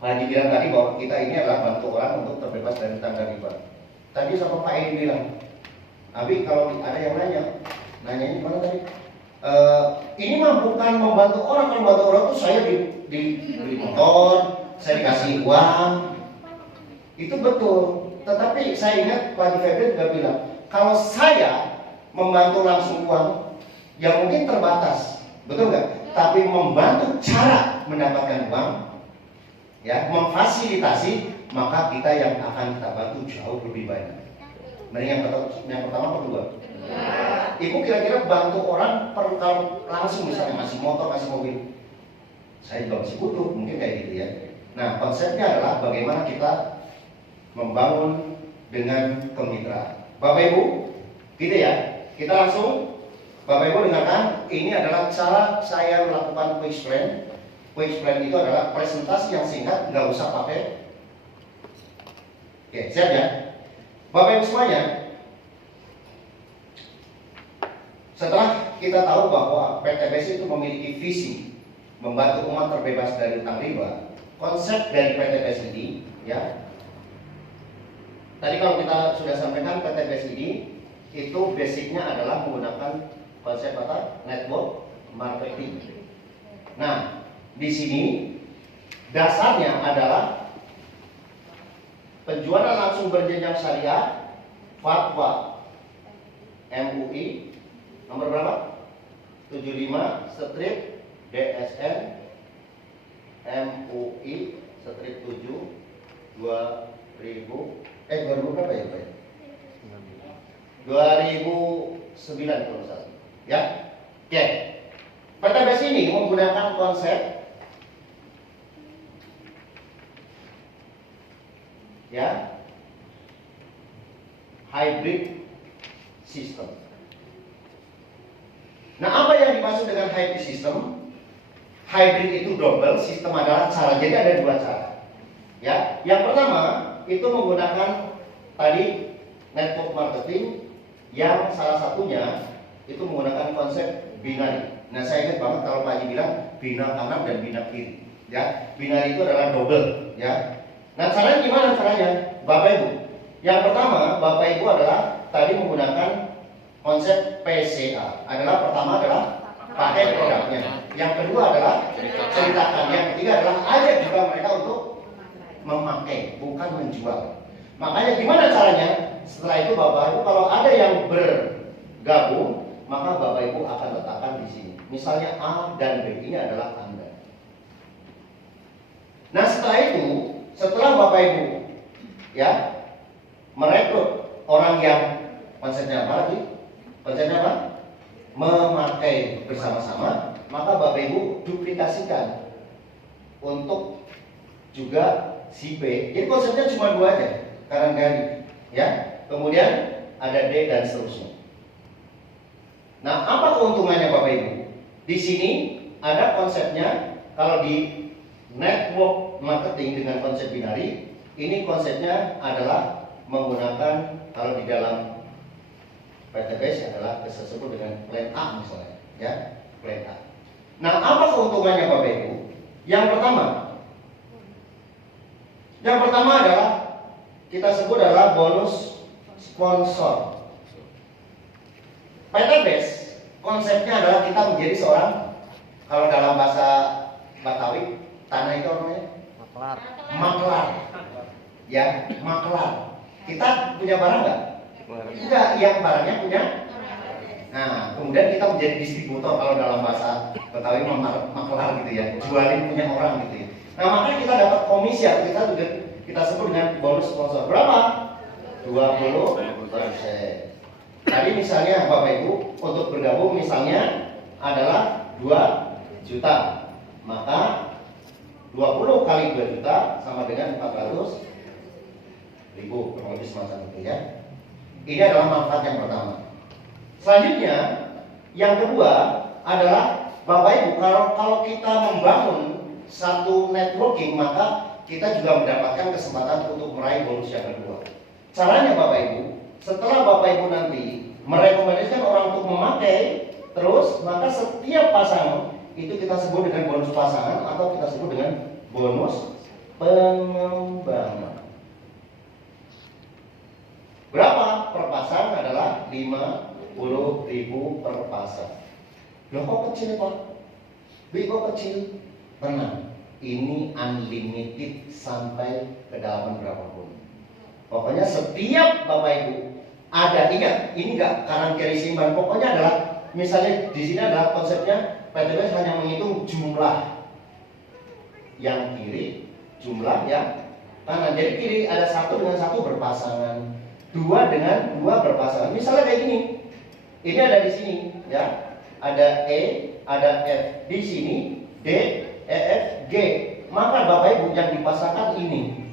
Pak Haji bilang tadi bahwa kita ini adalah bantu orang untuk terbebas dari hutang dan riba. Tadi sama Pak Edi bilang, Abi kalau ada yang nanyanya gimana tadi? Ini mah bukan membantu orang. Kalau membantu orang tuh saya dibeli motor, saya dikasih uang, itu betul. Tetapi saya ingat Pak Haji Febri juga bilang, kalau saya membantu langsung uang, ya mungkin terbatas, betul nggak? Tapi membantu cara mendapatkan uang, ya memfasilitasi, maka kita yang akan kita bantu jauh lebih banyak. Mending yang pertama atau kedua? Ibu kira-kira bantu orang kalau langsung misalnya ngasih motor, ngasih mobil, saya juga masih butuh, mungkin kayak gitu ya. Nah konsepnya adalah bagaimana kita membangun dengan kemitraan. Bapak Ibu, gitu ya. Kita langsung, Bapak Ibu dengarkan, ini adalah cara saya melakukan quiz plan. Quiz plan itu adalah presentasi yang singkat, nggak usah pakai. Oke, siap ya? Bapak Ibu semuanya, setelah kita tahu bahwa PTBS itu memiliki visi membantu umat terbebas dari hutang riba, konsep dari PTBS ini, ya. Tadi kalau kita sudah sampaikan PTBS ini, itu basicnya adalah menggunakan konsep apa? Network marketing. Nah, di sini dasarnya adalah penjualan langsung berjenjang syariah, fatwa MUI nomor berapa? 75 strip DSN MUI strip 7 2000 berapa ya Pak? 2009 kalau salah. Ya. Oke. PTBS ini menggunakan konsep ya hybrid system. Nah, apa yang dimaksud dengan hybrid system? Hybrid itu double, sistem adalah cara. Jadi ada dua cara. Ya, yang pertama itu menggunakan tadi network marketing, yang salah satunya itu menggunakan konsep binary. Nah, saya ingat banget kalau Pak Haji bilang bina kanan dan bina kiri. Ya, binary itu adalah double. Ya. Nah, caranya gimana caranya, Bapak Ibu? Yang pertama, Bapak Ibu adalah tadi menggunakan konsep PCA. Pertama adalah pakai produknya. Yang kedua adalah ceritakan. Yang ketiga adalah ajak juga mereka untuk memakai, bukan menjual. Makanya gimana caranya? Setelah itu Bapak Ibu kalau ada yang bergabung, maka Bapak Ibu akan letakkan di sini. Misalnya A dan B ini adalah Anda. Nah, setelah Bapak Ibu ya merekrut orang yang konsepnya apa lagi? Konsepnya apa? Memakai bersama-sama, maka Bapak Ibu duplikasikan untuk juga si B. Jadi konsepnya cuma dua aja, kanan kiri, ya. Kemudian ada D dan seterusnya. Nah, apa keuntungannya Bapak Ibu? Di sini ada konsepnya. Kalau di network marketing dengan konsep binary, ini konsepnya adalah menggunakan, kalau di dalam PTBS adalah disebut dengan plan A misalnya, ya, plan A. Nah, apa keuntungannya Bapak Ibu? Yang pertama adalah kita sebut adalah bonus sponsor. PTBS konsepnya adalah kita menjadi seorang, kalau dalam bahasa Batawi, tanah itu namanya maklar. Ya, maklar. Kita punya barang nggak? Enggak, yang barangnya punya. Nah, kemudian kita menjadi distributor, kalau dalam bahasa Betawi maklar gitu ya, jualin punya orang gitu ya. Nah, makanya kita dapat komisi, kita sebut dengan bonus sponsor. Berapa? 20%. Tadi misalnya Bapak Ibu untuk bergabung misalnya adalah 2 juta, maka 20 kali 2 juta sama dengan 400.000, kurang lebih semacam itu ya. Ini adalah manfaat yang pertama. Selanjutnya, yang kedua adalah Bapak Ibu, kalau kita membangun satu networking, maka kita juga mendapatkan kesempatan untuk meraih bonus yang kedua. Caranya Bapak Ibu, setelah Bapak Ibu nanti merekomendasikan orang untuk memakai terus, maka setiap pasangan itu kita sebut dengan bonus pasangan atau kita sebut dengan bonus pengembangan. Berapa per pasang? Adalah 50.000 per pasang. Loh kok kecil Pak? Kok kecil? Tenang, ini unlimited sampai kedalaman berapapun. Pokoknya setiap Bapak Ibu ada, ingat, ini nggak kanan kiri simpan. Pokoknya adalah, misalnya di sini adalah konsepnya PTBS hanya menghitung jumlah yang kiri, jumlah yang kanan. Jadi kiri ada satu dengan satu berpasangan, dua dengan dua berpasangan. Misalnya kayak gini, ini ada di sini, ya, ada E, ada F di sini, D, E, F, G. Maka Bapak Ibu yang dipasangkan ini,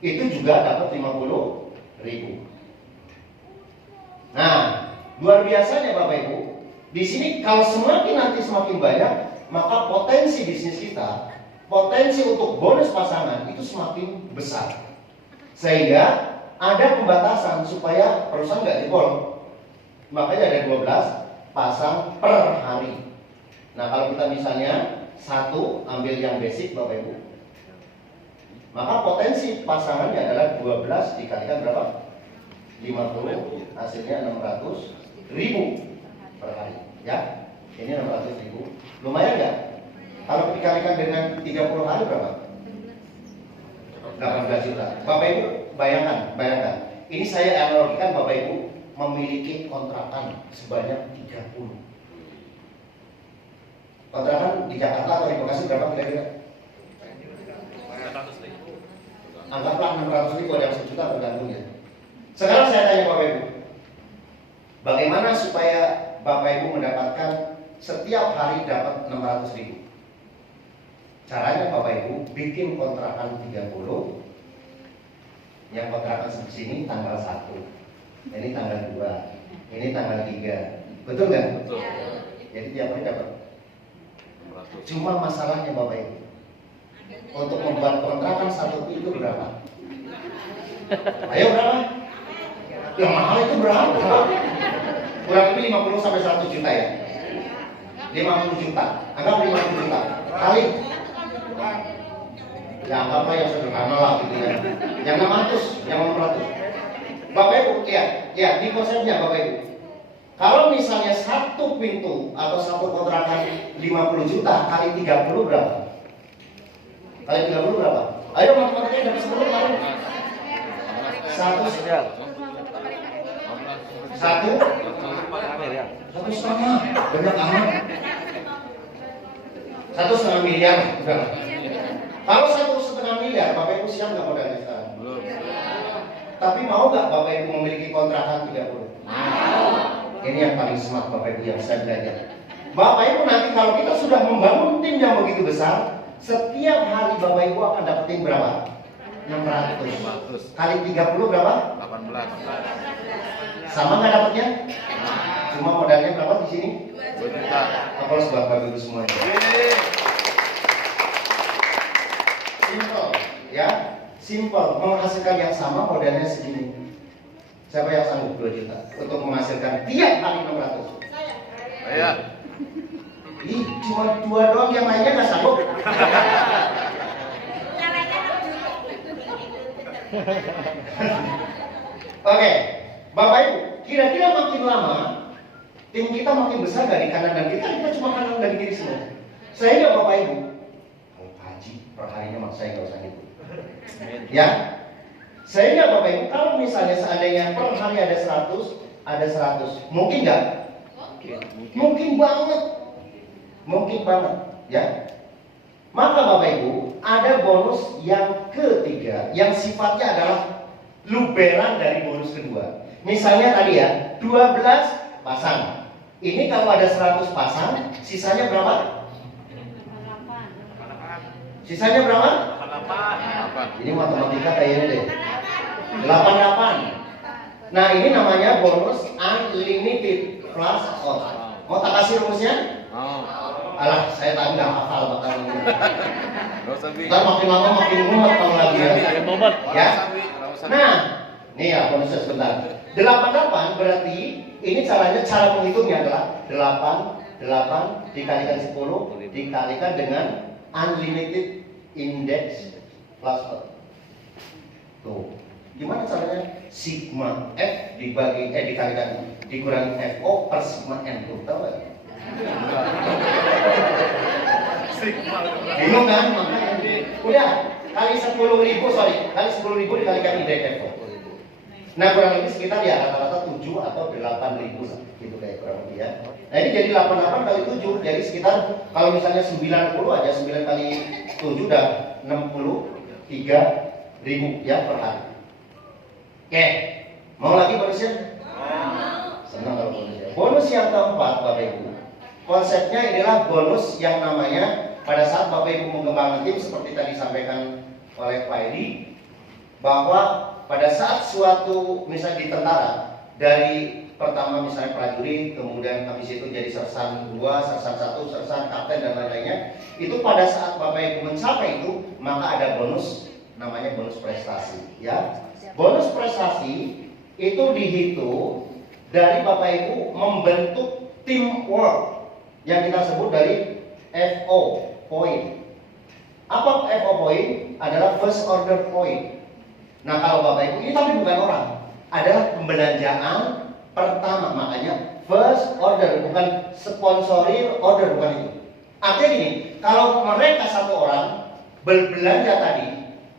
itu juga dapat 50.000. Nah, luar biasanya Bapak Ibu, di sini kalau semakin nanti semakin banyak, maka potensi bisnis kita, potensi untuk bonus pasangan itu semakin besar. Sehingga ada pembatasan supaya perusahaan nggak jebol. Makanya ada 12 pasang per hari. Nah, kalau kita misalnya satu ambil yang basic Bapak Ibu, maka potensi pasangannya adalah 12 dikalikan berapa? 50, hasilnya 600.000 per hari. Ya, ini 600.000. Lumayan nggak? Kalau dikalikan dengan 30 hari berapa? 18 juta. Bapak Ibu bayangkan. Ini saya analogikan Bapak Ibu memiliki kontrakan sebanyak 30. Kontrakan di Jakarta atau di Bekasi berapa kira-kira? Anggaplah 600.000, ada yang 1 juta tergantung ya. Sekarang saya tanya Bapak Ibu, bagaimana supaya Bapak Ibu mendapatkan setiap hari dapat 600.000? Caranya Bapak Ibu bikin kontrakan 30. Yang kontrakan di sini tanggal 1, ini tanggal 2, ini tanggal 3. Betul nggak? Betul. Jadi tiap hari dapat. Cuma masalahnya Bapak Ibu, untuk membuat kontrakan satu itu berapa? Ayo berapa? Yang mahal itu berapa? Kurang lebih 50 sampai 100 juta ya. 50 juta. Anggap 50 juta. Kali. Ya anggaplah yang sederhana lah gitu ya. Yang 600, yang 600. Bapak Ibu, ya di konsepnya Bapak Ibu. Kalau misalnya satu pintu atau satu kontrakan 50 juta kali 30 berapa? Kali 30 berapa? Ayo matematikanya dapat 10 kali. Satu setengah, banyak amat. 1,5 miliar, udah. Kalau 1,5 miliar, Bapak Ibu siap nggak modalnya sekarang? Belum. Tapi mau nggak Bapak Ibu memiliki kontrakan 30? Ini yang paling smart Bapak Ibu yang saya belajar. Bapak Ibu nanti kalau kita sudah membangun tim yang begitu besar, setiap hari Bapak Ibu akan dapetin berapa? 600. Kali 30 berapa? 18. Sama nggak dapatnya? Cuma modalnya berapa di sini? 2 juta. Aplaus buat Bapak Ibu semuanya. Simple, ya. Simple. Menghasilkan yang sama modalnya segini. Siapa yang sanggup 2 juta untuk menghasilkan tiap hari 600? Saya. Ih, cuma 2 doang, yang lainnya nggak sanggup. Oke, Bapak Ibu, kira-kira makin lama tim kita makin besar dari kanan dan kiri. Kita cuma kanan dan kiri semua. Sehingga Bapak Ibu, kalau haji perharinya mak saya nggak usah gitu. Ya, sehingga Bapak Ibu kalau misalnya seandainya per hari ada 100, mungkin nggak? Mungkin banget, ya. Maka Bapak Ibu ada bonus yang ketiga yang sifatnya adalah luberan dari bonus kedua. Misalnya tadi ya 12 pasang. Ini kalau ada 100 pasang, sisanya berapa? 8. Sisanya berapa? 8. Ini matematika kayaknya deh. 88. Nah ini namanya bonus unlimited plus off. Mau tak kasih rumusnya? Alah, saya tadi nggak hafal bakal ini. Ntar makin lama makin mumet kalau lagi ya. Ya. Nah, nih ya bonusnya sebentar. 88 berarti ini cara menghitungnya adalah 8 dikalikan 10 dikalikan dengan unlimited index plus tuh. Gimana caranya? Sigma F dikurangi FO per sigma N tuh, tahu nggak? Bingung kan? Makanya udah kali 10.000 dikalikan indeks FO. Nah kurang lebih sekitar ya rata-rata 7 atau 8.000 gitu kayak kurang lebih ya. Nah ini jadi 88 kali 7, jadi sekitar kalau misalnya 90 aja 9 kali 7 udah 63.000 ya per hari. Oke, mau lagi bonusnya? Senang kalau bonusnya. Bonus yang keempat Bapak Ibu, konsepnya adalah bonus yang namanya pada saat Bapak Ibu mengembangkan tim seperti tadi disampaikan oleh Pak Edi, bahwa pada saat suatu misalnya di tentara dari pertama misalnya prajurit, kemudian habis itu jadi sersan 2, sersan 1, sersan kapten dan lain-lainnya, itu pada saat Bapak Ibu mencapai itu maka ada bonus namanya bonus prestasi ya. Bonus prestasi itu dihitung dari Bapak Ibu membentuk teamwork yang kita sebut dari FO point. Apa FO point? Adalah first order point. Nah kalau Bapak Ibu ini tapi bukan orang, adalah pembelanjaan pertama, makanya first order, bukan sponsorir order, bukan itu. Artinya gini, kalau mereka satu orang berbelanja tadi,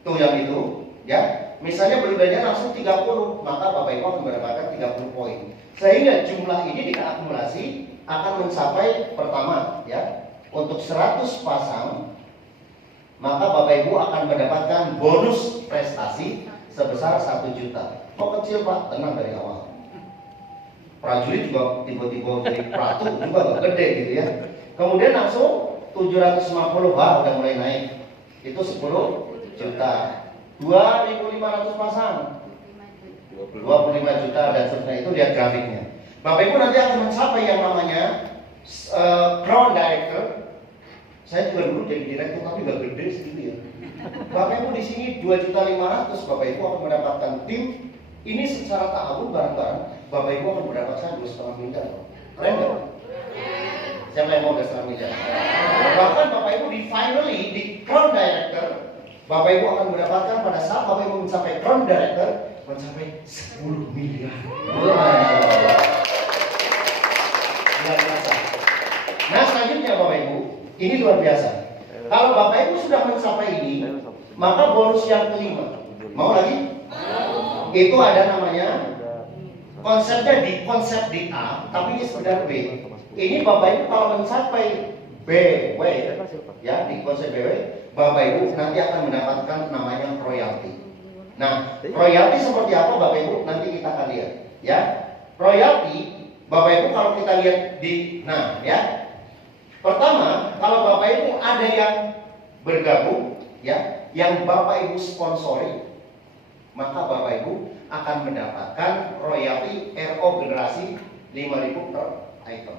tuh yang itu, ya, misalnya berbelanja langsung 30, maka Bapak Ibu akan mendapatkan 30 poin. Sehingga jumlah ini diakumulasi akan mencapai pertama, ya, untuk 100 pasang, maka Bapak Ibu akan mendapatkan bonus prestasi sebesar 1 juta. Oh kecil Pak, tenang dari awal. Prajurit juga tiba-tiba jadi pratu juga gak gede gitu ya. Kemudian langsung 750, wah udah mulai naik. Itu 10 juta. 2.500 pasang 25 juta dan seterusnya, itu lihat grafiknya. Bapak Ibu nanti akan mencapai yang namanya crown director. Saya juga dulu jadi direktur tapi gak gede segitu ya. Bapak Ibu di sini 2.500.000, Bapak Ibu akan mendapatkan tim ini secara tahun bareng-bareng. Bapak Ibu akan mendapatkan 2,5 miliar. Keren gak? Siapa yang mau 2,5 miliar? Bahkan Bapak Ibu di finally di crown director, Bapak Ibu akan mendapatkan pada saat Bapak Ibu mencapai crown director mencapai 10 miliar. Luar biasa. Nah selanjutnya Bapak Ibu, ini luar biasa. Kalau Bapak Ibu sudah mencapai ini, maka bonus yang kelima. Mau lagi? Itu ada namanya konsepnya di konsep di A, tapi ini sekedar B. Ini Bapak Ibu kalau mencapai BW, ya di konsep BW, Bapak Ibu nanti akan mendapatkan namanya royalti. Nah, royalti seperti apa Bapak Ibu nanti kita akan lihat, ya. Royalti Bapak Ibu kalau kita lihat di, nah ya. Pertama, kalau Bapak Ibu ada yang bergabung, ya, yang Bapak Ibu sponsori, maka Bapak Ibu akan mendapatkan royalti RO generasi 5.000 per item.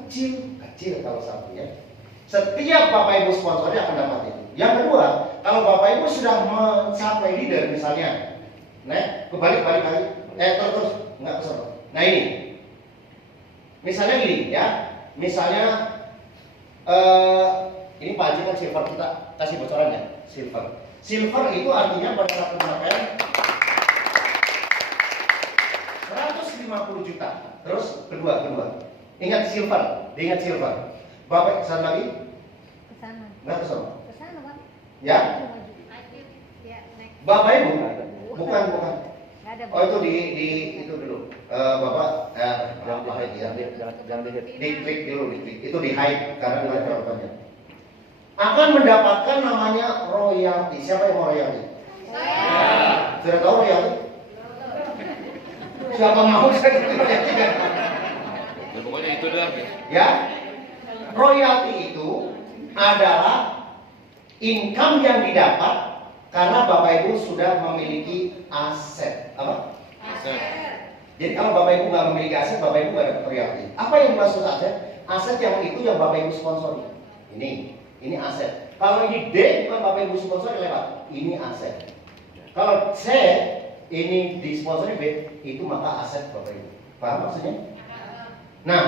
Kecil kalau satu ya. Setiap Bapak Ibu sponsori akan dapat itu. Yang kedua, kalau Bapak Ibu sudah mencapai leader misalnya, nah kebalik lagi, terus nggak kesana. Nah ini, misalnya gini ya, misalnya ini Pak Haji kan silver, kita kasih bocoran ya, silver. Silver itu artinya pada saat pemakaian 150 juta. Terus kedua. Ingat silver, diingat silver. Bapak kesana lagi? Kesana. Enggak kesana. Kesana Pak. Ya? Bapak Ibu? Bukan. Nggak ada. Oh itu di itu dulu. Bapak jangan diklik dulu, itu di hide karena nilai jawabannya. Akan mendapatkan namanya royalti. Siapa yang mau royalti? Saya. Sudah tahu royalti? Siapa mau saya royalti kan? Ya, pokoknya itu dah. Ya, royalti itu adalah income yang didapat karena Bapak Ibu sudah memiliki aset. Apa? Aset. Jadi kalau Bapak Ibu nggak memiliki aset, Bapak Ibu nggak dapat royalti. Apa yang dimaksud aset? Aset yang itu yang Bapak Ibu sponsori. Ini aset. Kalau ini D bukan Bapak Ibu sponsori lewat. Ini aset. Kalau C ini disponsori B, itu maka aset Bapak Ibu. Paham maksudnya? Nah,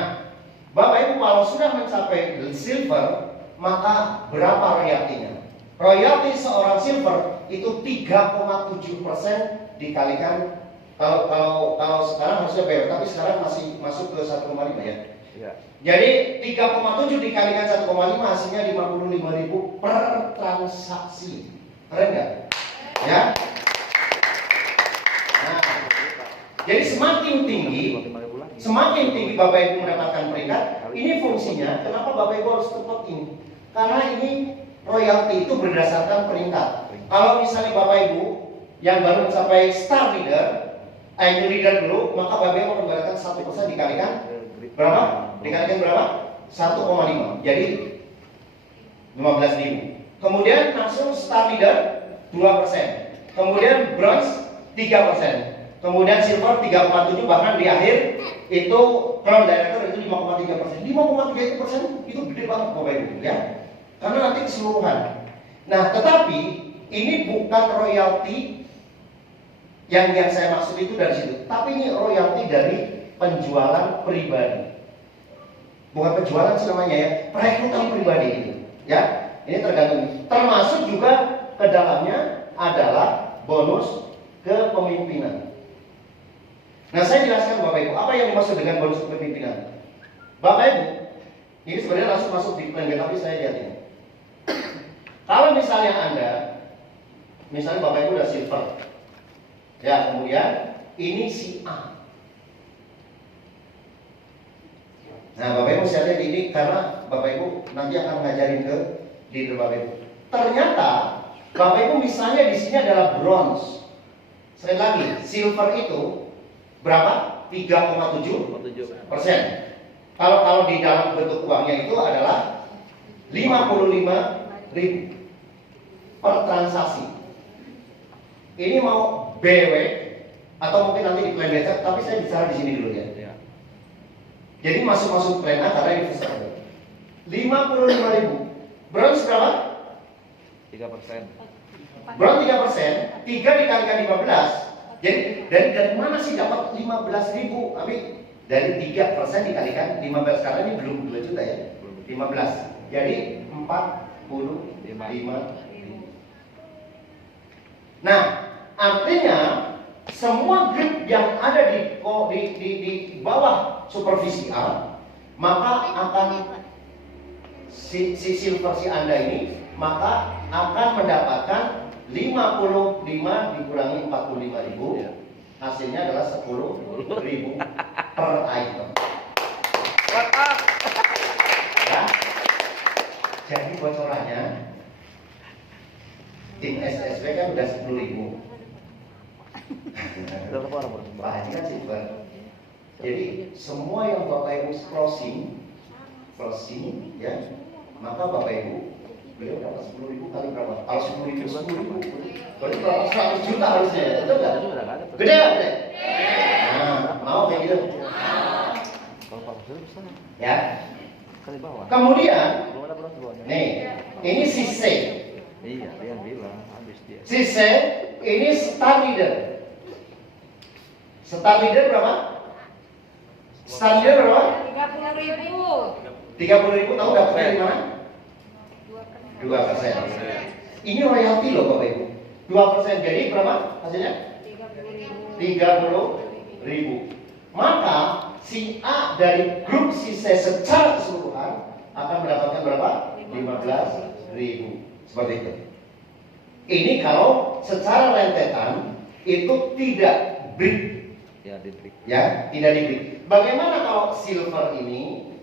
Bapak Ibu kalau sudah mencapai silver, maka berapa royaltinya? Royalti seorang silver itu 3,7% dikalikan kalau sekarang harusnya bayar, tapi sekarang masih masuk ke 1,5 ya. Iya. Jadi 3,7 dikalikan 1,5 hasilnya 55.000 per transaksi. Keren nggak? Ya. Nah, jadi semakin tinggi Bapak Ibu mendapatkan peringkat, ini fungsinya. Kenapa Bapak Ibu harus tetap ini? Karena ini royalti itu berdasarkan peringkat. Kalau misalnya Bapak Ibu yang baru mencapai star leader, itu leader dulu, maka Bapak Ibu akan mendapatkan 1% dikalikan berapa? Dikalikan berapa? 1,5. Jadi 15.000. Kemudian langsung star leader 2%. Kemudian bronze 3%. Kemudian silver 3,7, bahkan di akhir itu crown director itu 5,3%. 5,3% itu gede banget Bapak Ibu ya. Karena nanti keseluruhan. Nah, tetapi ini bukan royalti yang saya maksud itu dari situ. Tapi ini royalti dari penjualan pribadi. Bukan penjualan sih namanya ya, perekrutan pribadi itu. Ya, ini tergantung. Termasuk juga ke dalamnya adalah bonus kepemimpinan. Nah, saya jelaskan Bapak Ibu, apa yang dimaksud dengan bonus kepemimpinan? Bapak Ibu, ini sebenarnya langsung masuk di plan B, tapi saya lihat ini. Kalau misalnya Anda, misalnya Bapak Ibu udah silver, ya kemudian ini si A. Nah, Bapak Ibu saya lihat ini karena Bapak Ibu nanti akan ngajarin ke leader Bapak Ibu. Ternyata Bapak Ibu misalnya di sini adalah bronze. Sekali lagi, silver itu berapa? 3,7%. Kalau di dalam bentuk uangnya itu adalah 55.000 per transaksi. Ini mau BW atau mungkin nanti di plan besok, tapi saya bicara di sini dulu ya. Jadi masuk plan A karena ini besar. 55.000. Bronze berapa? 3%. Bronze 3%, 3 dikalikan 15. Jadi dari mana sih dapat 15.000? Tapi dari 3% dikalikan 15, karena ini belum 2 juta ya. 15. Jadi 45.000. Nah, artinya semua grade yang ada di bawah supervisi A, maka akan si silver si Anda ini maka akan mendapatkan 55 dikurangi 45.000, hasilnya adalah 10.000 per item. Ya. Jadi bocorannya tim SSB kan udah 10.000. Pak Haji kan silver. Jadi semua yang Bapak Ibu closing ya, maka Bapak Ibu beliau dapat 10.000 kali berapa? Kalau 10.000 berarti berapa? 100 juta harusnya ya, betul nggak? Gede nggak gede? Nah, mau kayak gitu? Ya. Kemudian, nih, ini si C. Iya, dia bilang habis dia. Si C ini star leader. Star leader berapa? Star leader berapa? 30.000 tahu dapat dari mana? 2%. Ini royalti loh Bapak Ibu. 2%, jadi berapa hasilnya? 30.000. Maka si A dari grup si C secara keseluruhan akan mendapatkan berapa? 15.000. Seperti itu. Ini kalau secara rentetan itu tidak break. Ya, di break. Ya, tidak di break. Bagaimana kalau silver ini?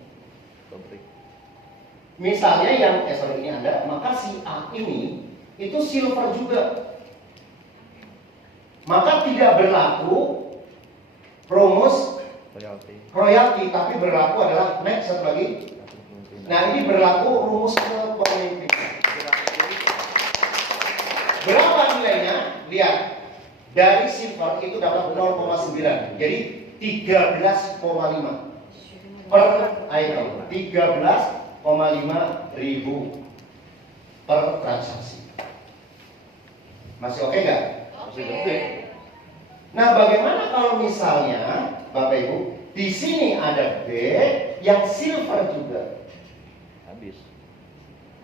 Misalnya yang ini Anda, maka si A ini itu silver juga. Maka tidak berlaku promos royalti, tapi berlaku adalah next satu lagi. Nah, ini berlaku rumus kepemimpinan. Berapa nilainya? Lihat. Dari silver itu dapat 0,9. Jadi 13,5 per item. 13,5.000 per transaksi. Masih oke nggak? Masih oke. Nah, bagaimana kalau misalnya Bapak Ibu di sini ada B yang silver juga? Habis.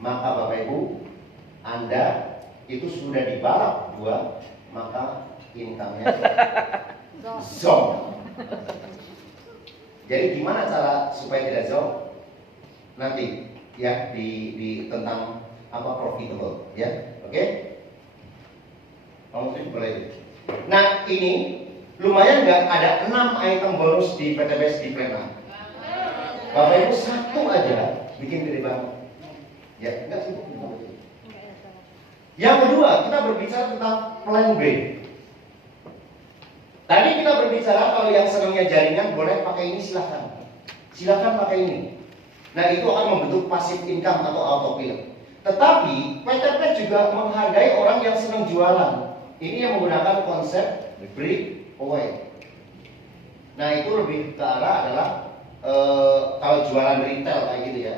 Maka Bapak Ibu Anda itu sudah dibalap 2, maka income-nya zonk. Jadi gimana cara supaya tidak zonk? Nanti ya di tentang apa profitable ya. Oke? Kamu sih boleh. Nah, ini lumayan nggak ada 6 item bonus di PTBS di plan A. Bapak Ibu 1 aja bikin gede banget. Ya, enggak sih. Yang kedua, kita berbicara tentang plan B. Tadi kita berbicara kalau yang senangnya jaringan boleh pakai ini, silahkan. Silahkan pakai ini. Nah, itu akan membentuk passive income atau autopilot. Tetapi PTP juga menghargai orang yang senang jualan. Ini yang menggunakan konsep break away. Nah, itu lebih ke arah adalah kalau jualan retail kayak gitu ya.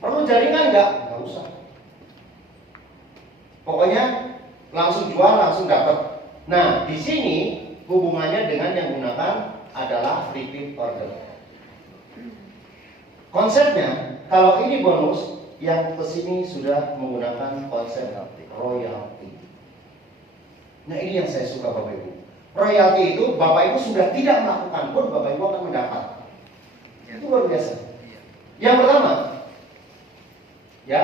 Perlu jaringan nggak? Nggak usah. Pokoknya langsung jual, langsung dapat. Nah, di sini hubungannya dengan yang menggunakan adalah repeat order. Konsepnya, kalau ini bonus, yang kesini sudah menggunakan konsep royalty. Nah, ini yang saya suka Bapak Ibu. Royalty itu Bapak Ibu sudah tidak melakukan pun Bapak Ibu akan mendapat. Itu luar biasa. Yang pertama, ya,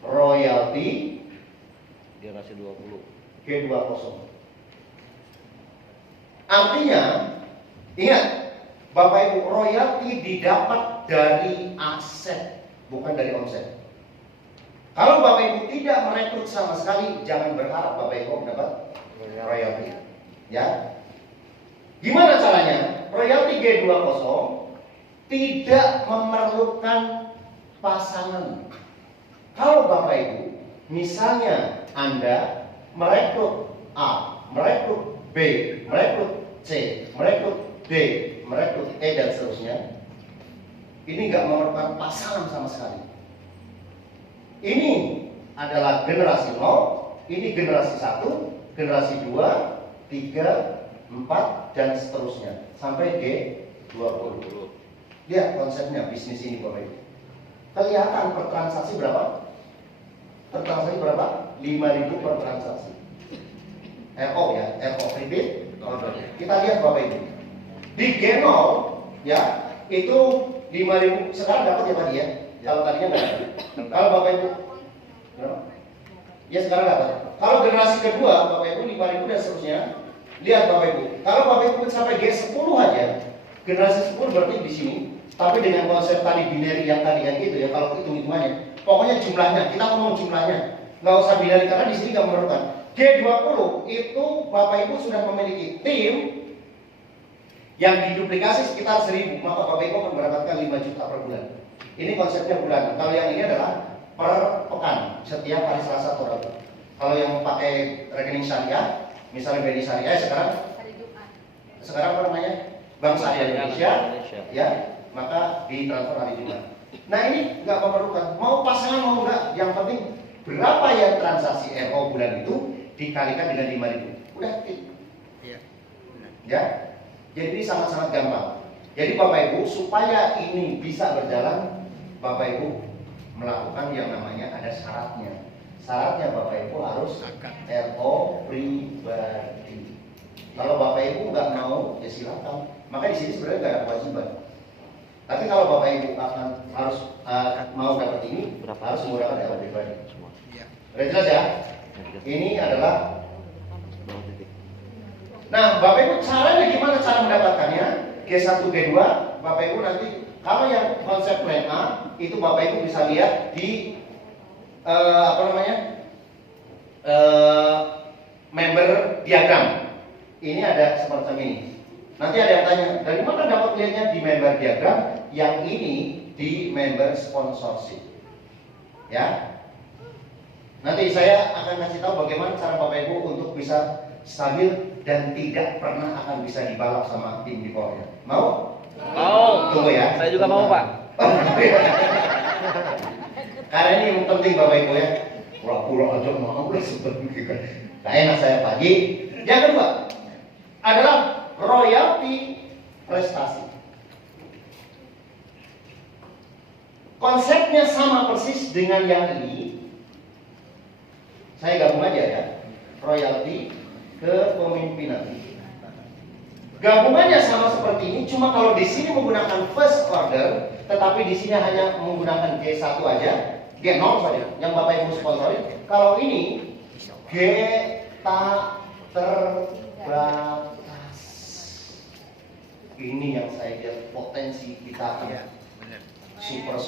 royalty Dia kasih 20. G20. Artinya, ingat, Bapak Ibu, royalti didapat dari aset, bukan dari omset. Kalau Bapak Ibu tidak merekrut sama sekali, jangan berharap Bapak Ibu mendapat royalti. Ya, gimana caranya? Royalti G20 tidak memerlukan pasangan. Kalau Bapak Ibu, misalnya Anda merekrut A, merekrut B, merekrut C, merekrut D, merekrut E dan seterusnya, ini nggak memerlukan pasangan sama sekali. Ini adalah generasi 0, ini generasi 1, generasi 2, 3, 4 dan seterusnya sampai G20. Lihat konsepnya bisnis ini Bapak Ibu. Kelihatan per transaksi berapa? Per transaksi berapa? 5.000 per transaksi. RO ya, RO repeat order. Kita lihat Bapak Ibu. Di G0 ya, itu 5.000 sekarang dapat ya tadi ya. Kalau tadinya nggak ada. Kalau Bapak Ibu ya sekarang dapat. Kalau generasi kedua Bapak Ibu 5.000 dan seterusnya. Lihat Bapak Ibu. Kalau Bapak Ibu sampai G10 aja, generasi 10 berarti di sini. Tapi dengan konsep tadi binary yang tadi yang gitu ya, kalau hitung-hitungannya, pokoknya jumlahnya, kita ngomong jumlahnya, nggak usah binary karena di sini nggak memerlukan. G20 itu Bapak Ibu sudah memiliki tim yang diduplikasi sekitar 1.000, maka Bapak Ibu akan mendapatkan 5 juta per bulan. Ini konsepnya bulanan. Kalau yang ini adalah per pekan, setiap hari Selasa atau Rabu. Kalau yang pakai rekening syariah, misalnya BNI Syariah sekarang apa namanya? Bank Syariah Indonesia, ya, maka ditransfer hari Jumat. Nah, ini nggak memerlukan mau pasangan mau nggak, yang penting berapa yang transaksi RO bulan itu dikalikan dengan 5.000. Udah, Iya. ya. Jadi ini sangat-sangat gampang. Jadi Bapak Ibu supaya ini bisa berjalan, Bapak Ibu melakukan yang namanya ada syaratnya. Syaratnya Bapak Ibu harus RO pribadi. Kalau Bapak Ibu nggak mau, ya silakan. Maka di sini sebenarnya nggak ada kewajiban. Tapi kalau Bapak Ibu akan harus mau dapat ini, harus menggunakan RO pribadi. Udah jelas ya? Ini adalah. Nah, Bapak Ibu caranya gimana cara mendapatkannya? G1, G2, Bapak Ibu nanti kalau yang konsep plan A itu Bapak Ibu bisa lihat di member diagram. Ini ada semacam ini. Nanti ada yang tanya, dari mana dapat lihatnya di member diagram? Yang ini di member sponsorship. Ya. Nanti saya akan kasih tahu bagaimana cara Bapak Ibu untuk bisa stabil dan tidak pernah akan bisa dibalap sama tim di bawahnya. Mau? Mau. Tunggu ya. Saya juga mau, Pak. Karena ini yang penting Bapak Ibu ya. Pura-pura aja mau seperti kan. Gak enak saya pagi. Yang kedua adalah royalti prestasi. Konsepnya sama persis dengan yang ini. Saya gabung aja ya. Royalti kepemimpinan. Gabungannya sama seperti ini, cuma kalau di sini menggunakan first order, tetapi di sini hanya menggunakan G1 aja, G0 saja, yang Bapak Ibu sponsorin. Kalau ini G tak terbatas. Ini yang saya lihat potensi kita ya. Super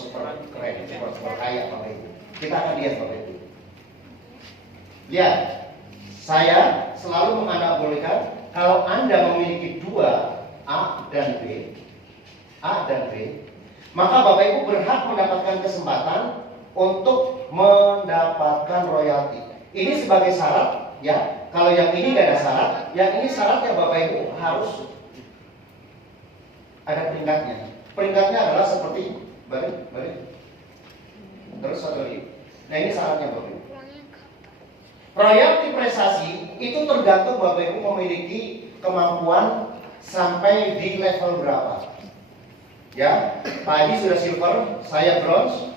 keren, super kaya Bapak Ibu. Kita akan lihat Bapak Ibu. Lihat, saya selalu menganabolkan kalau Anda memiliki dua A dan B, maka Bapak Ibu berhak mendapatkan kesempatan untuk mendapatkan royalti. Ini sebagai syarat, ya. Kalau yang ini nggak ada syarat, yang ini syaratnya Bapak Ibu harus ada peringkatnya. Peringkatnya adalah seperti balik. Terus satu lagi. Nah ini syaratnya Bapak Ibu. Royalti prestasi itu tergantung Bapak Ibu memiliki kemampuan sampai di level berapa. Ya, Pak Haji sudah silver, saya bronze.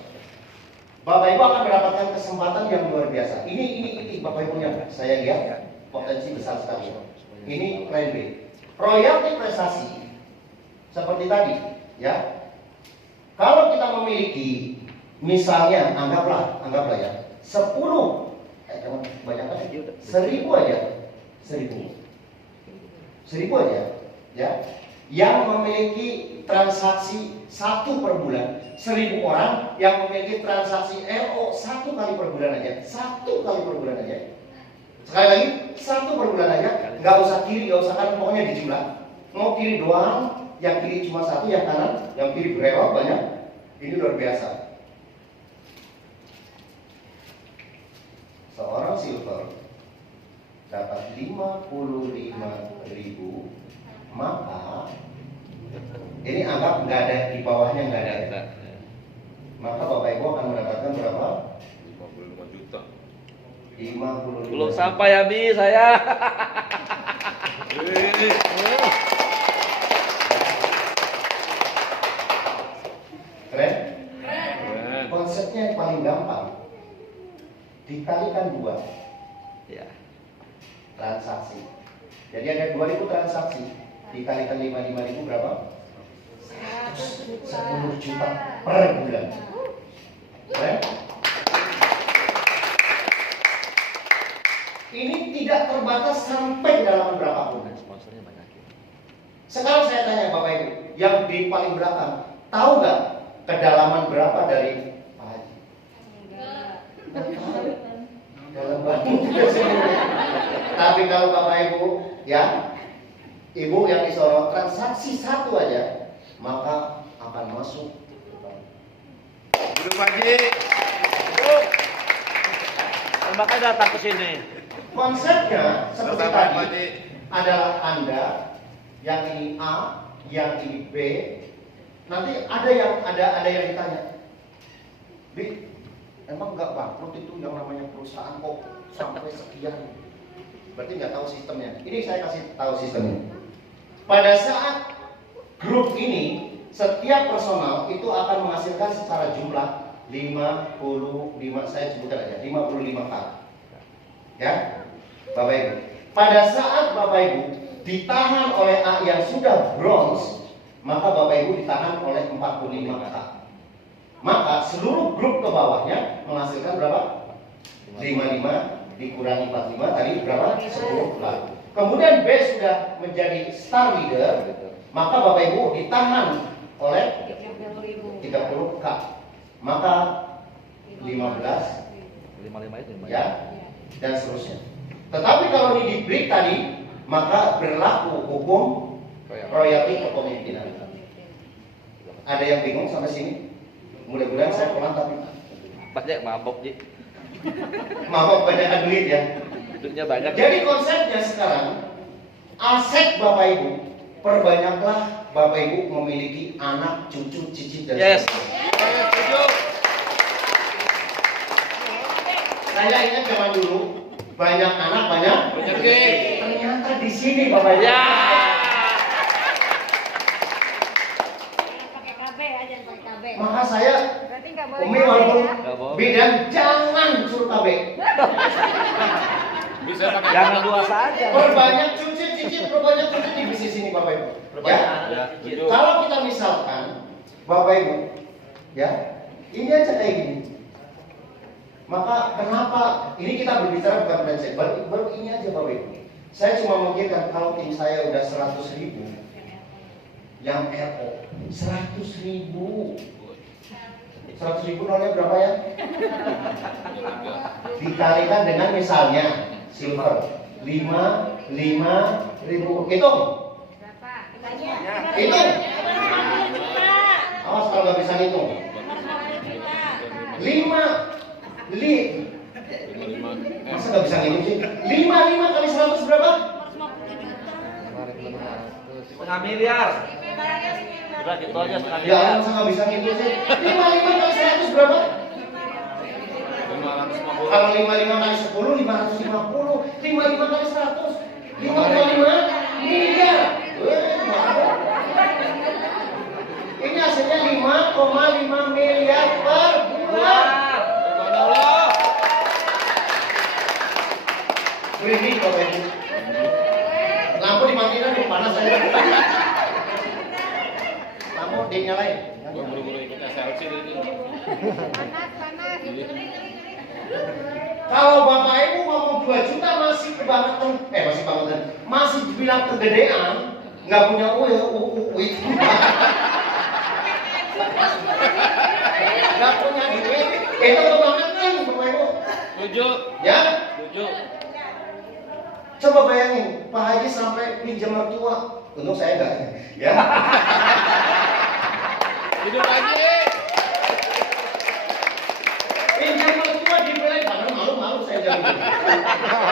Bapak Ibu akan mendapatkan kesempatan yang luar biasa. Ini Bapak Ibu yang saya lihat potensi besar sekali. Ini plan B. Royalti prestasi seperti tadi, ya. Kalau kita memiliki misalnya anggaplah ya 10 jangan banyak aja, 1000 aja, 1000 aja, ya, yang memiliki transaksi 1 per bulan, 1000 orang yang memiliki transaksi RO 1 kali per bulan aja, 1 kali per bulan aja. Sekali lagi, 1 per bulan aja, nggak usah kiri, nggak usah kanan, pokoknya dijumlah. Mau kiri doang, yang kiri cuma 1, yang kanan, yang kiri berewak banyak. Ini luar biasa. Seorang silver dapat 55.000, maka ini anggap nggak ada di bawahnya, nggak ada. Maka Bapak Ibu akan mendapatkan berapa? 55 juta. 55. Belum sampai habis saya. Keren? Keren. Konsepnya yang paling gampang. Dikalikan 2 Ya. transaksi. Jadi ada 2.000 transaksi. Dikalikan 55.000 berapa? 10 juta per bulan. Keren? Ini tidak terbatas sampai dalam berapapun. Sponsornya banyak. Sekarang saya tanya Bapak Ibu, yang di paling belakang, tahu nggak kedalaman berapa dari Pak Haji? Dalam banget. Tapi kalau Bapak Ibu, ya, Ibu yang disorot transaksi 1 aja, maka akan masuk. Duduk Haji. Makanya datang ke sini. Konsepnya seperti Tetap, tadi Pak Haji. adalah Anda, yang ini A, yang ini B. Nanti ada yang ditanya, Bi, emang nggak bangkrut itu yang namanya perusahaan kok sampai sekian? Berarti nggak tahu sistemnya. Ini saya kasih tahu sistemnya. Pada saat grup ini, setiap personal itu akan menghasilkan secara jumlah 55, saya sebutkan aja 55K. Ya, Bapak Ibu. Pada saat Bapak Ibu ditahan oleh A yang sudah bronze, maka Bapak Ibu ditahan oleh 45K. Maka seluruh grup ke bawahnya menghasilkan berapa? 55 dikurangi 45 tadi berapa? 10 lah. Kemudian B sudah menjadi star leader, maka Bapak Ibu ditahan oleh 30K. Maka 15 55 itu ya, dan seterusnya. Tetapi kalau ini di break tadi, maka berlaku hukum royalti kepemimpinan. Ada yang bingung sampai sini? Mudah-mudahan saya pelan tapi Banyak mabok, Ji. mau banyakkan duit ya. Duitnya banyak. Jadi konsepnya sekarang, aset Bapak Ibu, perbanyaklah Bapak Ibu memiliki anak, cucu, cicit dan Yes. sebagainya. Saya ingat zaman dulu banyak anak banyak rezeki. ternyata di sini Bapak Ibu. Ya. Pakai KB aja, pakai KB. Maka saya Berarti nggak boleh Umi KB walaupun ya. Nggak boleh. bidan jangan suruh KB. Saya pakai Jangan dua saja. Perbanyak cicit, perbanyak cicit di bisnis ini Bapak Ibu. Ya. Ya, setuju. Kalau kita misalkan Bapak Ibu, ya, ini aja kayak gini. Maka kenapa ini kita berbicara bukan prinsip, baru ini aja Bapak Ibu. Saya cuma memikirkan kalau tim saya udah 100.000, yang RO 100.000. 100.000 nolnya berapa ya? Dikalikan dengan misalnya silver 5.000. Hitung. Berapa? Hitung. 550 juta. Awas kalau nggak bisa hitung. 550 juta. 5 masa nggak bisa ngitung sih? 5 kali 100 berapa? 550 juta. Setengah miliar. Udah gitu aja setengah Ya miliar. masa nggak bisa ngitung sih? 5 kali 100 berapa? 550. Kalau 5 kali 10 550. 5 kali 100 5,5 miliar. Ini hasilnya 5,5 miliar per bulan. Subhanallah. Ini Bapak Ibu. Lampu dimatiin aja panas aja. Lampu dinyalain. Gua buru-buru ikut SLC ini. Kalau Bapak Ibu ngomong 2 juta masih kebangetan, masih dibilang kegedean, nggak punya duit, nggak punya duit, itu kebangetan Bapak Ibu. Setuju. Ya, Setuju. coba bayangin Pak Haji sampai pinjam mertua, untung saya nggak, ya. Hidup lagi. Pinjam mertua dibeli, padahal malu-malu saya jamin.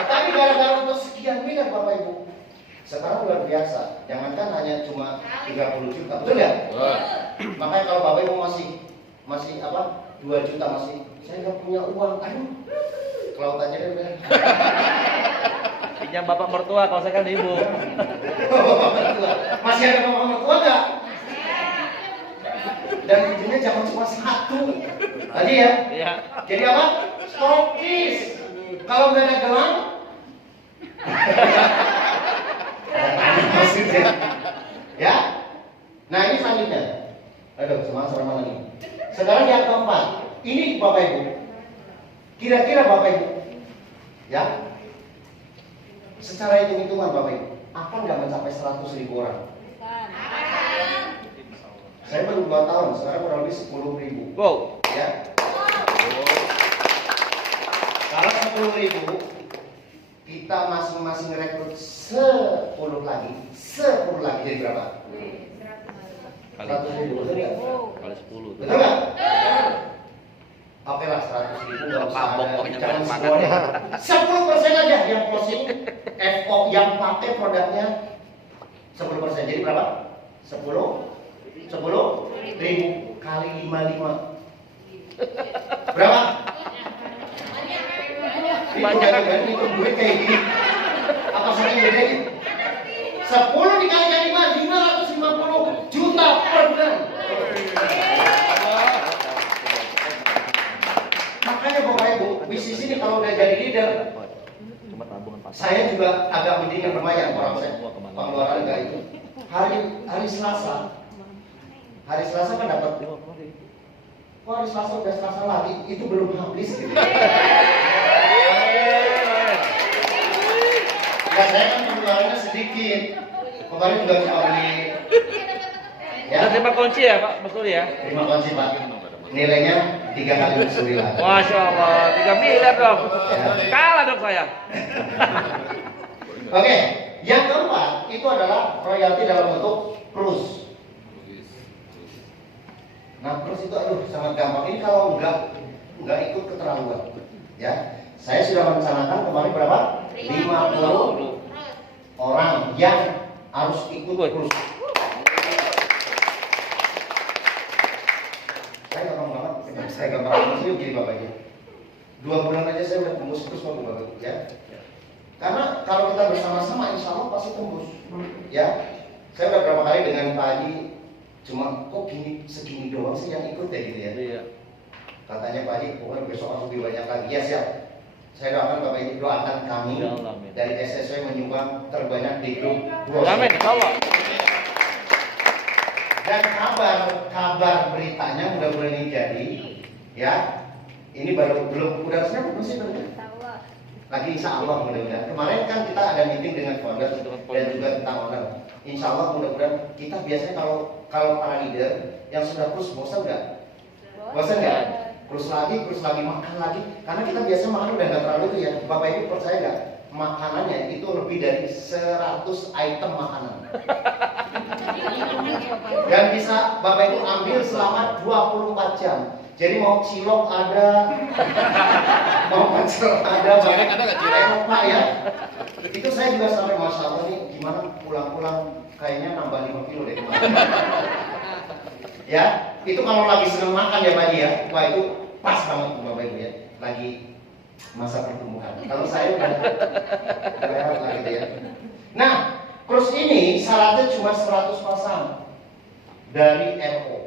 Tapi gara-gara untuk sekian miliar Bapak Ibu, sekarang luar biasa. Jangankan hanya cuma 30 juta, betul ya? Wah. Makanya kalau Bapak Ibu masih apa 2 juta masih, saya nggak punya uang, aduh, ke laut aja deh udah. Pinjam bapak mertua, kalau saya kan ibu. Bapak mertua. Masih ada bapak mertua nggak? Dan izinnya jangan cuma 1. Tadi ya? Iya. Jadi apa? Stokis. Kalau nggak ada gelang, maksudnya, ya. Nah ini selanjutnya. Aduh, semangat mana nih? Sekarang yang keempat. Ini Bapak Ibu. Kira-kira Bapak Ibu, ya. Secara hitung-hitungan Bapak Ibu, akan nggak mencapai 100.000 orang? Saya baru 2 tahun, sekarang kurang lebih 10.000. Wow. Ya. Kalau 10.000, kita masing-masing rekrut 10 lagi jadi berapa? 100.000, betul nggak? Kali 10. Betul nggak? Oke lah, 100.000 nggak usah Mabok ada, pokoknya jangan banyak semuanya. 10% aja yang closing, FO yang pakai produknya 10%. Jadi berapa? 10.000 kali 55. Berapa? Banyak. Itu duit kayak gini. Apa saya bedain? 10 dikalikan 5, 550 juta per bulan. Makanya Bapak Ibu, bisnis ini kalau udah jadi leader, Cuma tabungan pasar. saya juga agak mendingan bermain orang saya. Pengeluaran enggak itu. Hari Selasa kan dapat. Kok hari Selasa udah Selasa lagi, itu belum habis gitu. Ya saya kan pengeluarannya sedikit. Kemarin juga cuma beli. Ya. Udah terima kunci ya Pak Mas Suri ya? Terima kasih Pak. Nilainya 3 kali Surilah. Masya Allah, 3 miliar dong. Kalah dong saya. Oke, yang keempat itu adalah royalti dalam bentuk krus. Nah, krus itu aduh sangat gampang. Ini kalau nggak ikut keterlaluan, ya. Saya sudah merencanakan kemarin berapa? 50 orang yang harus ikut krus. Saya gampang banget jadi bapaknya. 2 bulan aja saya udah tembus terus Bapak, ya. Karena kalau kita bersama-sama insya Allah pasti tembus, ya. Saya udah berapa kali dengan Pak Haji, cuma kok segini doang sih yang ikut ya gitu ya. Iya. Katanya Pak Haji, pokoknya besok harus lebih banyak lagi. Ya siap. Saya doakan Bapak Ibu, doakan kami Ya Allah, amin. dari SSW menyumbang terbanyak di grup 2. Amin, insyaallah. Dan kabar beritanya mudah-mudahan ini jadi, ya. Ini belum udah resmi belum sih belum? Insya Lagi insya Allah mudah-mudahan. Kemarin kan kita ada meeting dengan founder dan juga tentang owner. Insya Allah mudah-mudahan kita biasanya kalau para leader yang sudah terus bosan nggak? Bosan nggak? Terus lagi makan lagi. Karena kita biasanya makan udah nggak terlalu itu ya. Bapak Ibu percaya nggak? Makanannya itu lebih dari 100 item makanan. Dan bisa Bapak Ibu ambil selama 24 jam. Jadi mau cilok ada, mau pecel ada, Cireng ada nggak, cireng? Eropa ya. Itu saya juga sampai Masya Allah nih, gimana pulang-pulang kayaknya nambah 5 kilo deh. Ya, itu kalau lagi seneng makan ya Pak Haji ya. Wah itu pas banget Bapak Ibu ya. Lagi masa pertumbuhan. Kalau saya udah lewat lah gitu ya. Nah, krus ini syaratnya cuma 100 pasang dari RO.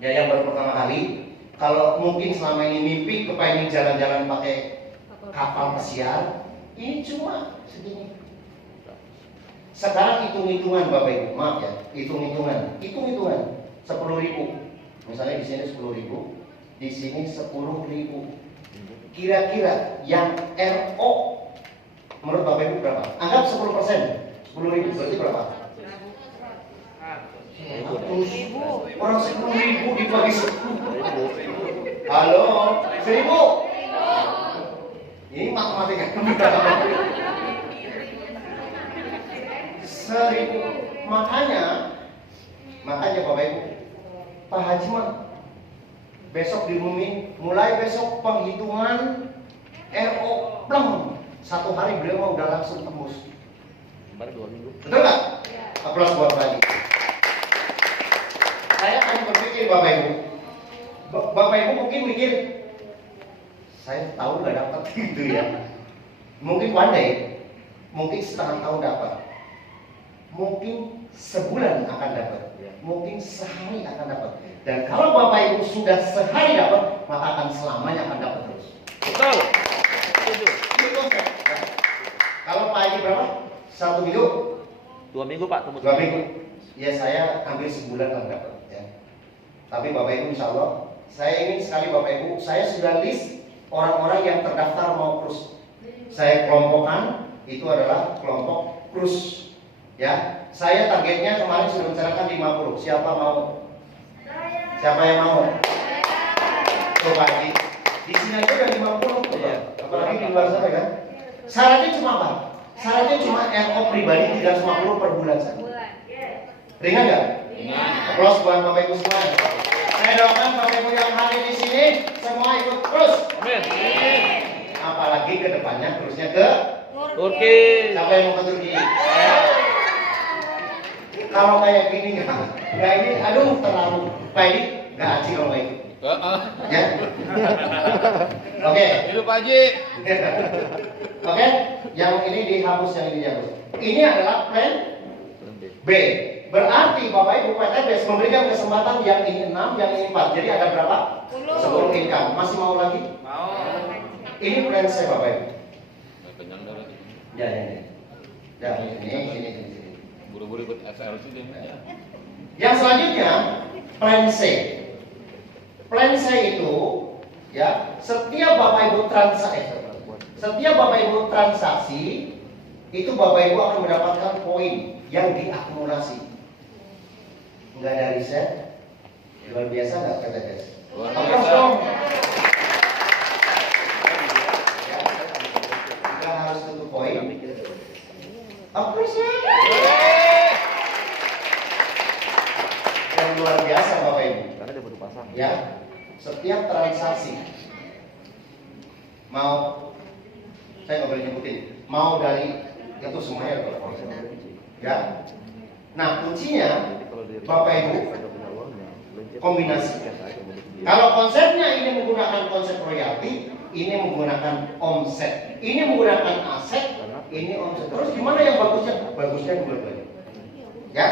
Ya yang baru pertama kali, kalau mungkin selama ini mimpi kepengen jalan-jalan pakai kapal pesiar, ini cuma segini. Sekarang hitung-hitungan Bapak Ibu, maaf ya, hitung-hitungan 10.000. Misalnya di sini 10.000, di sini 10.000. Kira-kira yang RO menurut Bapak Ibu berapa? Anggap 10%, 10.000 berarti berapa? 100. Orang 10.000 dibagi 10. Halo, 1.000. Ini matematika. 1.000. Makanya Bapak Ibu, Pak Haji mah besok diumumin, mulai besok penghitungan RO pleng. 1 hari beliau mau udah langsung tembus. Baru 2 minggu. Betul nggak? Aplaus buat Pak Haji. Saya hanya berpikir Bapak Ibu, Bapak Ibu mungkin mikir, saya tahu nggak dapat gitu ya. Mungkin one day, mungkin setengah tahun dapat, mungkin sebulan akan dapat, mungkin sehari akan dapat. Dan kalau Bapak Ibu sudah sehari dapat, maka akan selamanya akan dapat terus. Betul. Setuju. Ini konsep. Kalau Pak Haji berapa? 1 minggu? 2 minggu Pak, tunggu 2 minggu. Ya saya ambil sebulan kan dapat. Tapi Bapak Ibu insya Allah, saya ingin sekali Bapak Ibu, saya sudah list orang-orang yang terdaftar mau krus. Saya kelompokkan, itu adalah kelompok krus. Ya, saya targetnya kemarin sudah menceritakan 50. Siapa mau? Siapa yang mau? Coba di sini aja udah 50 tuh, apalagi di luar sana kan. Syaratnya cuma apa? Syaratnya cuma RO pribadi 350 per bulan saja. Ringan nggak? Aplaus buat Bapak Ibu semua. Saya doakan Bapak Ibu yang hadir di sini semua ikut terus. Amin. Apalagi ke depannya terusnya ke Turki. siapa yang mau ke Turki? Kalau kayak gini nggak ini, aduh terlalu baik, nggak asik kalau baik. Ya. Oke. Hidup Pak Haji. Oke. Yang ini dihapus, yang ini dihapus. Ini adalah plan B. Berarti Bapak Ibu PTBS memberikan kesempatan yang ini 6, yang ini 4. Jadi ada berapa? 10 income. Masih mau lagi? Mau. Ini plan saya Bapak Ibu. Nggak kenyang dah lagi. Ya ini. Ya ini. Buru-buru ikut SLC deh. Yang selanjutnya plan C. Plan C itu ya setiap Bapak Ibu transaksi itu Bapak Ibu akan mendapatkan poin yang diakumulasi. Nggak ada riset, luar biasa nggak PTBS? Luar Aplaus biasa. dong. Ya, nggak harus tutup poin. Aplaus ya. Yang luar biasa Bapak Ibu. Karena dia baru pasang. Ya, setiap transaksi mau, saya nggak boleh nyebutin, mau dari itu semuanya ada proses. Ya. Nah kuncinya Bapak Ibu kombinasi. Kalau konsepnya ini menggunakan konsep royalti, ini menggunakan omset, ini menggunakan aset, ini omset. Terus gimana yang bagusnya? Bagusnya dua-duanya. Ya.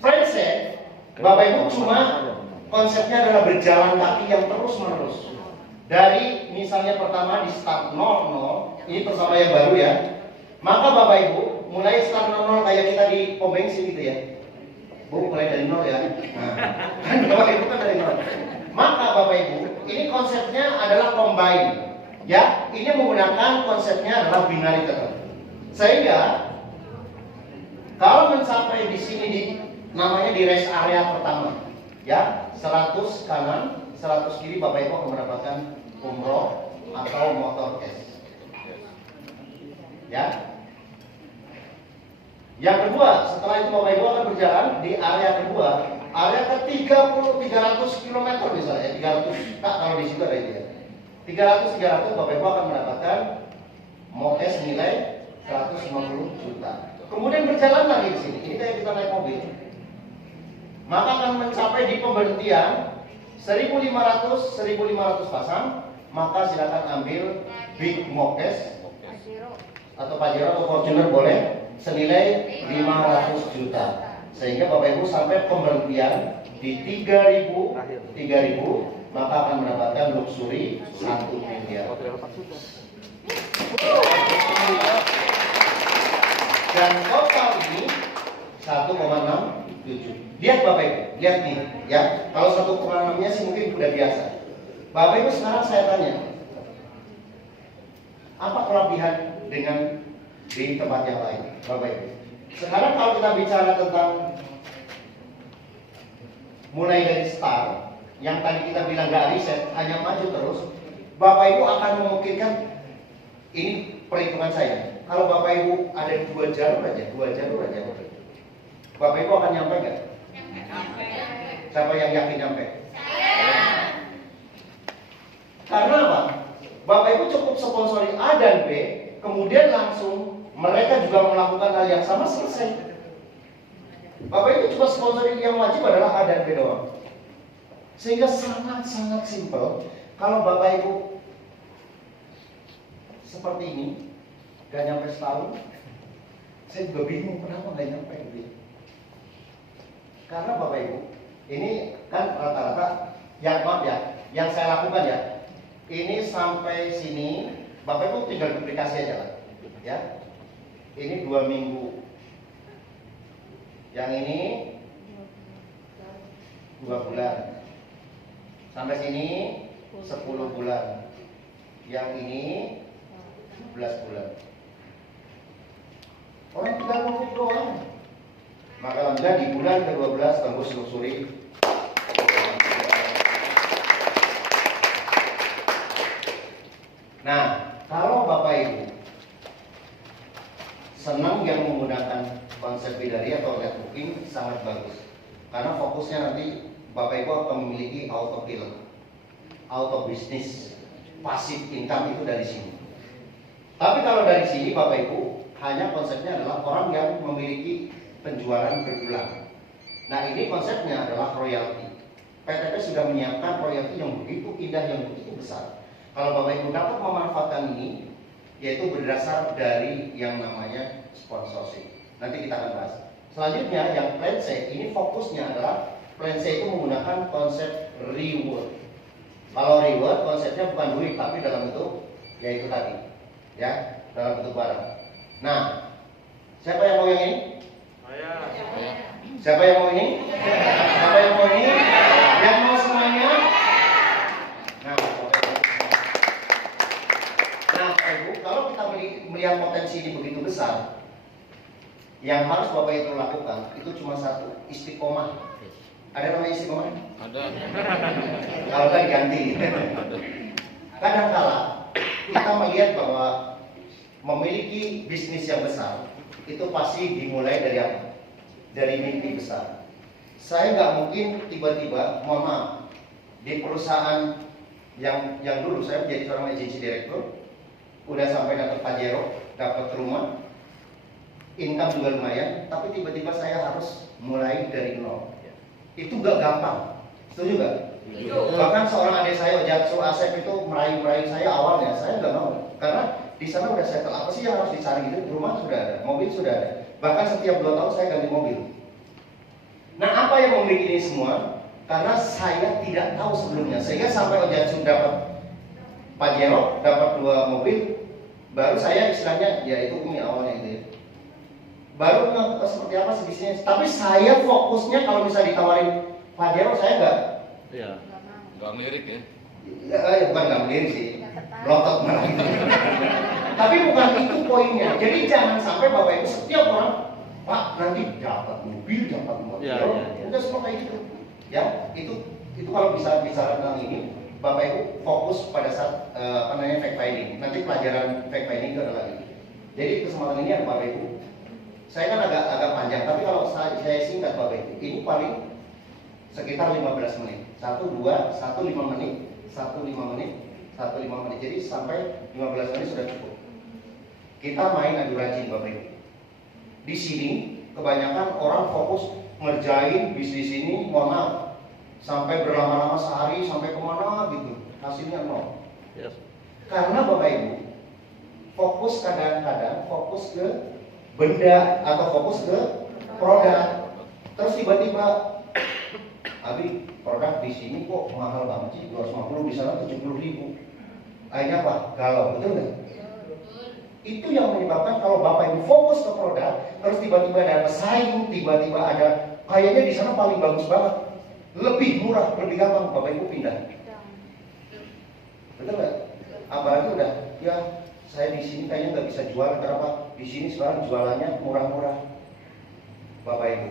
Friendset, Bapak Ibu cuma konsepnya adalah berjalan kaki yang terus menerus. dari misalnya pertama di start 00, ini persama yang baru ya. Maka Bapak Ibu mulai start 00 kayak kita di pom bensin gitu ya. Bu, mulai dari 0 ya. Nah, kan Bapak Ibu kan dari 0. Maka Bapak Ibu, ini konsepnya adalah combine. Ya, ini menggunakan konsepnya adalah binary tertentu. Sehingga kalau mencapai di sini namanya di rest area pertama, ya 100 kanan, 100 kiri, Bapak Ibu akan mendapatkan umroh atau motor cash. Ya. Yang kedua, setelah itu Bapak Ibu akan berjalan di area kedua, area ke 300 km misalnya, 300 kalau di situ ada itu ya. 300 Bapak Ibu akan mendapatkan motor nilai 150 juta. Kemudian berjalan lagi di sini. Ini kayak kita naik mobil. Maka akan mencapai di pemberhentian 1.500 pasang. Maka silakan ambil Big Mokes atau Pajero atau Fortuner boleh senilai 500 juta. Sehingga Bapak Ibu sampai pemberhentian di 3.000 maka akan mendapatkan luxury 1 miliar. Dan total ini 1,67. Lihat Bapak Ibu, lihat nih ya. Kalau 1,6-nya sih mungkin udah biasa. Bapak Ibu sekarang saya tanya, apa kelebihan dengan di tempat yang lain, Bapak Ibu? Sekarang kalau kita bicara tentang mulai dari start, yang tadi kita bilang gak riset, hanya maju terus, Bapak Ibu akan memungkinkan, ini perhitungan saya, kalau Bapak Ibu ada 2 jalur aja, Bapak Ibu akan nyampe gak? Siapa yang yakin nyampe? Karena apa? Bapak Ibu cukup sponsori A dan B, kemudian langsung mereka juga melakukan hal yang sama, selesai. Bapak Ibu cuma sponsori, yang wajib adalah A dan B doang. Sehingga sangat-sangat simpel. Kalau Bapak Ibu seperti ini, gak nyampe setahun, saya juga bingung kenapa gak nyampe gitu. Karena Bapak Ibu, ini kan rata-rata, yang maaf ya, yang saya lakukan ya, ini sampai sini, Bapak Ibu tinggal duplikasi aja lah, ya. Ini 2 minggu, yang ini 2 bulan, sampai sini 10 bulan, yang ini 11 bulan. Orang tinggal nunggu doang. Maka alhamdulillah di bulan ke-12 tembus luxury. Nah, kalau Bapak Ibu senang yang menggunakan konsep binary atau net booking, sangat bagus. Karena fokusnya nanti Bapak Ibu akan memiliki auto pilot, auto bisnis, pasif income itu dari sini. Tapi kalau dari sini Bapak Ibu hanya konsepnya adalah orang yang memiliki penjualan berulang. Nah, ini konsepnya adalah royalti. PTP sudah menyiapkan royalti yang begitu indah, yang begitu besar. Kalau Bapak Ibu dapat memanfaatkan ini, yaitu berdasar dari yang namanya sponsorship. Nanti kita akan bahas. Selanjutnya yang plan C, ini fokusnya adalah plan C itu menggunakan konsep reward. Kalau reward konsepnya bukan duit, tapi dalam bentuk yaitu tadi, ya, dalam bentuk barang. Nah, siapa yang mau yang ini? Siapa yang mau ini? Siapa yang mau ini? Yang mau semuanya? Nah, Bapak Ibu, kalau kita melihat potensi ini begitu besar, yang harus Bapak Ibu lakukan itu cuma satu, istiqomah. Ada namanya istiqomah? Ada. Kalau kan ganti. Kadang-kala kita melihat bahwa memiliki bisnis yang besar itu pasti dimulai dari apa? Dari mimpi besar. Saya nggak mungkin tiba-tiba, mohon maaf, di perusahaan yang dulu saya menjadi seorang agensi direktur, udah sampai dapat Pajero, dapat rumah, income juga lumayan, tapi tiba-tiba saya harus mulai dari nol. Itu nggak gampang, setuju nggak? Bahkan seorang adik saya, Jatsu Asep itu merayu-merayu saya awalnya, saya nggak mau, karena di sana udah settle. Apa sih yang harus dicari gitu? Rumah sudah ada, mobil sudah ada. Bahkan setiap 2 tahun saya ganti mobil. Nah, apa yang memiliki ini semua? Karena saya tidak tahu sebelumnya. Sehingga sampai Ojatsu dapat Pajero dapat 2 mobil, baru saya istilahnya ya itu ini awalnya itu ya. Baru seperti apa sih bisnisnya. Tapi saya fokusnya kalau bisa ditawarin Pajero saya enggak. Iya. Enggak ngelirik ya. Ya, bukan nggak mungkin sih, melotot malah gitu. Tapi bukan itu poinnya. Jadi jangan sampai Bapak Ibu setiap orang, Pak nanti dapat mobil, dapat mobil, Ya, ya. udah semua kayak gitu. Ya, itu kalau bisa bicara tentang ini, Bapak Ibu fokus pada saat fact finding. Nanti pelajaran fact finding itu adalah ini. Jadi kesempatan ini ada Bapak Ibu. Saya kan agak panjang, tapi kalau saya singkat Bapak Ibu, ini paling sekitar 15 menit. 1, 2, 1 5 menit. 1 5 menit, 1 5 menit. Jadi sampai 15 menit sudah cukup. Kita main adu rajin Bapak Ibu. Di sini kebanyakan orang fokus ngerjain bisnis ini, mohon maaf, sampai berlama-lama sehari, sampai kemana gitu, hasilnya nol. Yes. Karena Bapak Ibu fokus kadang-kadang fokus ke benda atau fokus ke produk. Terus tiba-tiba Abi, produk di sini kok mahal banget sih, 250, di sana 70.000. Akhirnya apa? Galau, betul nggak? Itu yang menyebabkan kalau Bapak Ibu fokus ke produk, terus tiba-tiba ada pesaing, tiba-tiba ada kayaknya di sana paling bagus banget, lebih murah, lebih gampang, Bapak Ibu pindah. Betul nggak? Apalagi udah, ya saya di sini kayaknya nggak bisa jual, kenapa? Di sini sekarang jualannya murah-murah, Bapak Ibu.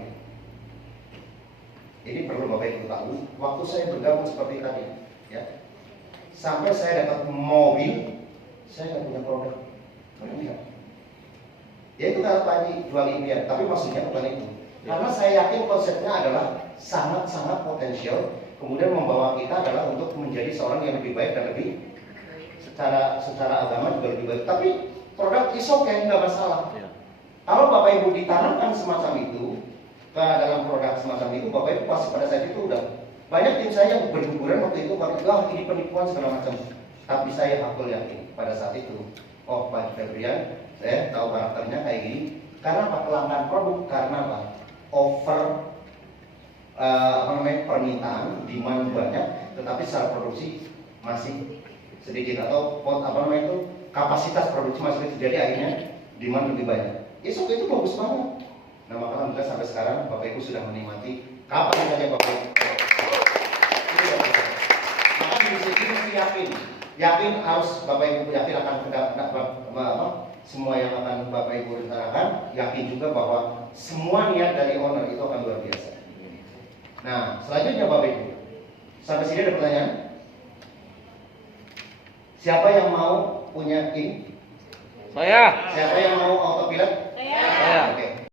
Ini perlu Bapak Ibu tahu. Waktu saya bergabung seperti tadi, ya, sampai saya dapat mobil, saya nggak punya produk. Enggak. Ya itu kata Pak Haji jual impian, tapi maksudnya bukan itu. Karena saya yakin konsepnya adalah sangat-sangat potensial, kemudian membawa kita adalah untuk menjadi seorang yang lebih baik dan lebih secara agama juga lebih baik. Tapi produk isok yang nggak masalah. Kalau Bapak Ibu ditanamkan semacam itu ke dalam produk semacam itu, Bapak Ibu pasti pada saat itu udah banyak tim saya yang berguguran waktu itu, wah ini penipuan segala macam. Tapi saya hakul yakin pada saat itu, oh Pak Febrian, saya tahu karakternya kayak gini. Karena apa? Kelangkaan produk, karena apa? Over permintaan, demand banyak, tetapi secara produksi masih sedikit, atau kapasitas produksi masih sedikit, jadi akhirnya demand lebih banyak. Itu bagus banget. Nah maka alhamdulillah sampai sekarang Bapak Ibu sudah menikmati kapan saja Bapak Ibu. Maka di sini mesti yakin harus Bapak Ibu yakin akan semua yang akan Bapak Ibu rencanakan, yakin juga bahwa semua niat dari owner itu akan luar biasa. Nah selanjutnya Bapak Ibu, sampai sini ada pertanyaan? Siapa yang mau punya ini? Saya. Siapa yang mau autopilot?